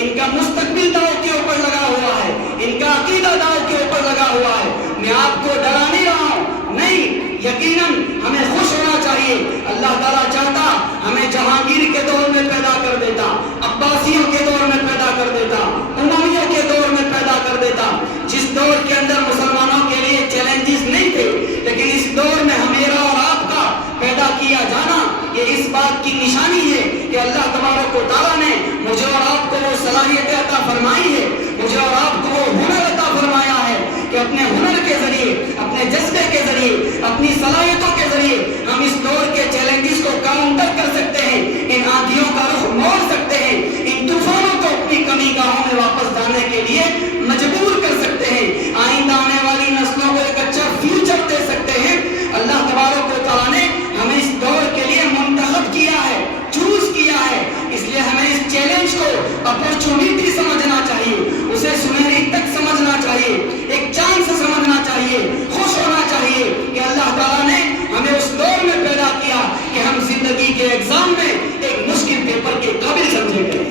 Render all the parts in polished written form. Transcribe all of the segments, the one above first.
ان کا مستقبل داؤ کے اوپر لگا ہوا ہے، ان کا عقیدہ داؤ کے اوپر لگا ہوا ہے۔ میں آپ کو ڈرا نہیں رہا ہوں، نہیں، یقیناً ہمیں خوش ہونا چاہیے۔ اللہ تعالیٰ چاہتا ہمیں جہانگیر کے دور میں پیدا کر دیتا، عباسیوں کے دور میں پیدا کر دیتا، امویوں کے دور میں پیدا کر دیتا، جس دور کے اندر مسلمانوں کے لیے چیلنجز نہیں تھے، لیکن اس دور میں ہمیرا اور آپ کا پیدا کیا جانا یہ اس بات کی نشانی ہے کہ اللہ تبارک و تعالیٰ نے مجھے اور آپ کو وہ صلاحیت عطا فرمائی ہے، مجھے اور آپ کو وہ ہنر عطا فرمایا ہے کہ اپنے ہنر کے ذریعے، اپنے جذبے کے ذریعے، اپنی صلاحیتوں کے ذریعے ہم اس دور کے چیلنجز کو کاؤنٹر کر سکتے ہیں، ان آندھیوں کا رخ موڑ سکتے ہیں، ان طوفانوں کو اپنی کمی گاہوں میں واپس جانے کے لیے مجبور کر سکتے ہیں، آئندہ آنے والی نسلوں کو ایک اچھا فیوچر دے سکتے ہیں۔ اللہ تبارک و تعالیٰ نے ہمیں اس دور کے لیے منتخب کیا ہے، چوز کیا ہے، اس لیے ہمیں اس چیلنج کو اپرچونٹی سمجھنا چاہیے، اسے سنہری تک سمجھنا چاہیے، ایک چانس سمجھنا چاہیے، خوش ہونا چاہیے کہ اللہ تعالیٰ نے ہمیں اس دور میں پیدا کیا کہ ہم زندگی کے ایگزام میں ایک مشکل پیپر کے قابل سمجھے گئے۔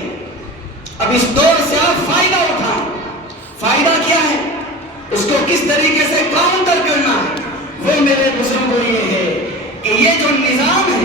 اب اس دور سے آپ فائدہ اٹھائیں۔ فائدہ کیا ہے؟ اس کو کس طریقے سے کاؤنٹر کرنا ہے، وہ میرے بزرگوں یہ ہے کہ یہ جو نظام ہے،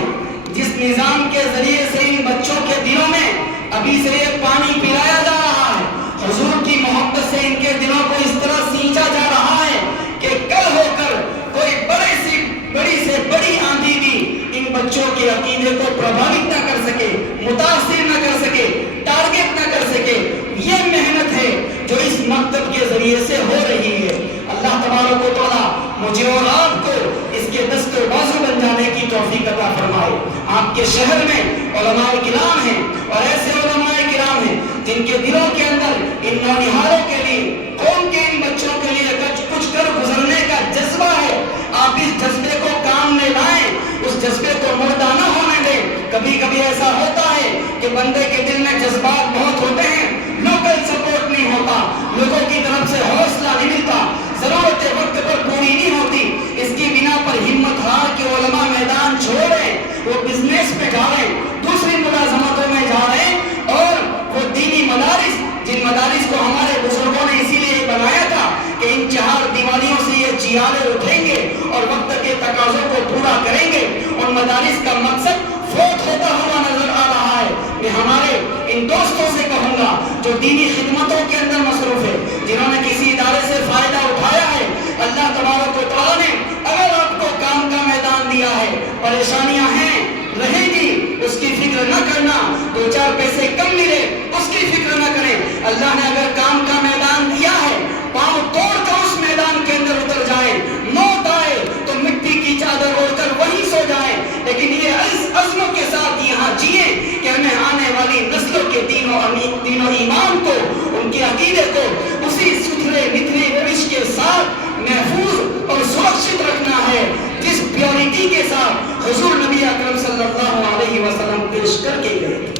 جس نظام کے ذریعے سے ان بچوں کے دلوں میں ابھی سے یہ پانی پلایا جا رہا ہے، حضور کی محبت سے ان کے دلوں کو اس طرح سینچا جا رہا ہے کہ کل ہو کر کوئی بڑی سے بڑی آندھی بھی ان بچوں کے عقیدے کو پربھاوت نہ کر سکے، متاثر نہ کر سکے، ٹارگٹ نہ کر سکے۔ یہ محنت ہے جو اس مکتب کے ذریعے سے ہو رہی ہے۔ اللہ تبارک و تعالیٰ مجھے اور آپ کو اس کے دست و بازو بن جانے کی توفیق عطا فرمائے۔ آپ کے شہر میں علماء کرام ہیں، اور ایسے علماء کرام ہیں جن کے دلوں کے اندر ان نونہاروں کے لیے، قوم کے ان بچوں کے لیے کچھ کر گزرنے کا جذبہ ہے۔ آپ اس جذبے کو کام میں لائیں، اس جذبے کو مردہ نہ ہونے دیں۔ کبھی کبھی ایسا ہوتا ہے کہ بندے کے دل میں جذبات بہت ہوتے ہیں، لوکل سپورٹ نہیں ہوتا، لوگوں کی طرف سے حوصلہ نہیں ملتا، ضرورت وقت پر پوری نہیں ہوتی، اس کی بنا پر ہمت ہار کے علماء میدان چھوڑیں، وہ بزنس پہ جا رہے ہیں، دوسری ملازمتوں میں جا رہے ہیں، اور وہ دینی مدارس، جن مدارس کو ہمارے بزرگوں نے اسی لیے بنایا تھا کہ ان چہار دیواریوں سے یہ چیالے اٹھیں گے اور وقت کے تقاضوں کو پورا کریں گے، ان مدارس کا مقصد فوت ہوتا ہوا نظر آ رہا ہے۔ میں ہمارے ان دوستوں سے کہوں گا جو دینی خدمتوں کے اندر مصروف ہے، جنہوں نے کسی ادارے سے فائدہ اٹھایا ہے، اللہ تبارک و تعالیٰ نے اگر آپ کو کام کا میدان دیا ہے، پریشانیاں ہیں، رہیں گی، اس کی فکر نہ کرنا، دو چار پیسے کم ملے اس کی فکر نہ کریں۔ اللہ نے اگر کام کا میدان دیا ہے، پاؤں توڑ کر اس میدان کے اندر اتر جائیں، موت آئے تو مٹی کی چادر اوڑھ کر وہیں سو جائیں، لیکن یہ عزم کے ساتھ یہاں جیئیں کہ ہمیں آنے والی نسلوں کے دین و ایمان کو، ان کے عقیدے کو اسی ستھرے نتھرے روش کے ساتھ محفوظ اور سرکشت رکھنا ہے جس پیورٹی کے ساتھ حضور نبی اکرم صلی اللہ علیہ وسلم پیش کر کے گئے۔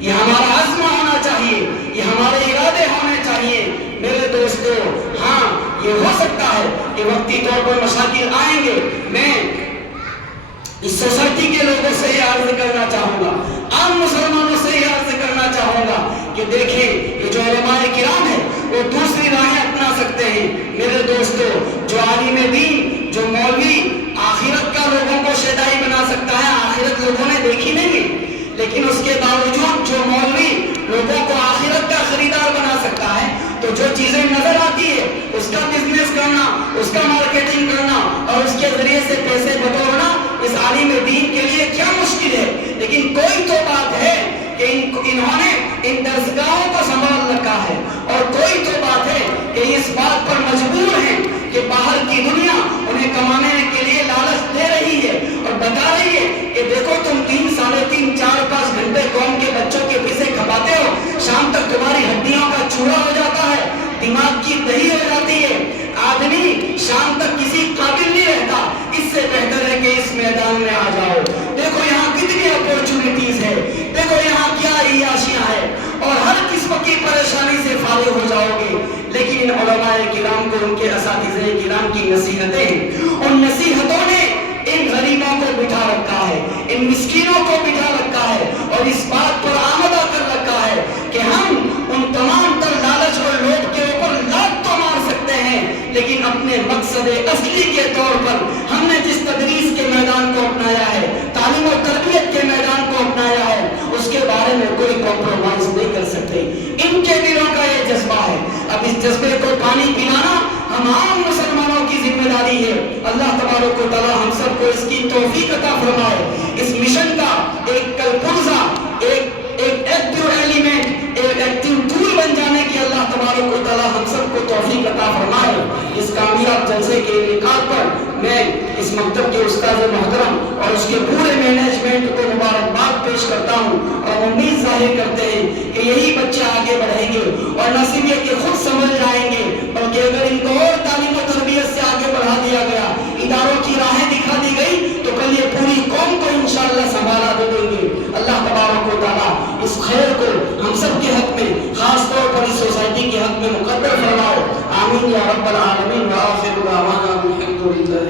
یہ ہمارا عزم ہونا چاہیے، یہ ہمارے ارادے ہونے چاہیے۔ میرے دوستو، ہاں یہ ہو سکتا ہے کہ وقتی طور پر مشاکل آئیں گے، میں اس سوسائٹی کے لوگوں سے یہ عرض کرنا چاہوں گا، عام مسلمانوں سے یہ عرض کرنا چاہوں گا کہ دیکھیں یہ جو علماء کرام ہیں وہ دوسری راہیں اپنا سکتے ہیں۔ میرے دوستو، جو عالم دین، جو مولوی آخرت کا لوگوں کو شیدائی بنا سکتا ہے، آخرت لوگوں نے دیکھی نہیں ہے، لیکن اس کے باوجود جو مولوی لوگوں کو آخرت کا خریدار بنا سکتا ہے، تو جو چیزیں نظر آتی ہے اس کا بزنس کرنا، اس کا مارکیٹنگ کرنا اور اس کے ذریعے سے پیسے بٹورنا اس عالم دین کے لیے کیا مشکل ہے۔ لیکن کوئی تو بات ہے کہ انہوں نے ان درسگاہوں کو سنبھال رکھا ہے، اور کوئی تو بات ہے کہ اس بات پر مجبور ہیں کہ باہر کی دنیا انہیں کمانے کے لیے لالچ دے رہی ہے اور بتا رہی ہے کہ دیکھو تم 3 ساڑھے 3 4 5 گھنٹے قوم کے بچوں کے پیچھے کھپاتے ہو، شام تک تمہاری ہڈیوں کا چورا ہو جاتا ہے، دماغ کی دہی ہو جاتی ہے، آدمی شام تک کسی قابل نہیں رہتا، اس سے بہتر ہے کہ اس میدان میں آ جاؤ۔ دیکھو یہاں کتنی اپورچونٹیز ہے، دیکھو یہاں کیا عیاشیاں ہے، اور ہر قسم کی پریشانی سے فارغ ہو جاؤ گے۔ لیکن ان علماء کرام کو ان کے اساتذہ کرام کی نصیحتیں ہیں، ان نصیحتوں نے ان غریبوں کو بٹھا رکھا ہے، ان مسکینوں کو بٹھا رکھا ہے، اور اس بات پر آمدہ کر رکھا ہے کہ ہم ان کمپرومائز نہیں کر سکتے. ان کے دلوں کا یہ جذبہ ہے. اب اس جذبے کو پانی پلانا ہم عام مسلمانوں کی ذمہ داری ہے. اللہ تبارک و تعالی ہم سب کو اس کی توفیق عطا فرمائے. اس مشن کا ایک کلپرزا، ایک ایکٹیو ایلیمنٹ، ایک ایکٹیو ٹول بن جانے کی اللہ تبارک و تعالی ہم سب کو توفیق عطا فرمائے. اس کامیاب جلسے کے انعقاد پر میں اس مکتب کے استاد محترم اور اس کے پورے مینجمنٹ کو مبارکباد پیش کرتا ہوں اور امید ظاہر کرتے ہیں کہ یہی بچے آگے بڑھیں گے اور نہ صرف یہ کہ خود سمجھ جائیں گے بلکہ اگر ان کو اور تعلیم و تربیت سے آگے بڑھا دیا گیا، اداروں کی راہیں دکھا دی گئی، تو کل یہ پوری قوم کو انشاءاللہ سنبھالا دے دیں گے. اللہ تبارک و تعالیٰ اس خیر کو ہم سب کے حق میں، خاص طور پر اس سوسائٹی کے حق میں مقدر فرماؤ. آمین یا رب العالمین. وآخر دعوانا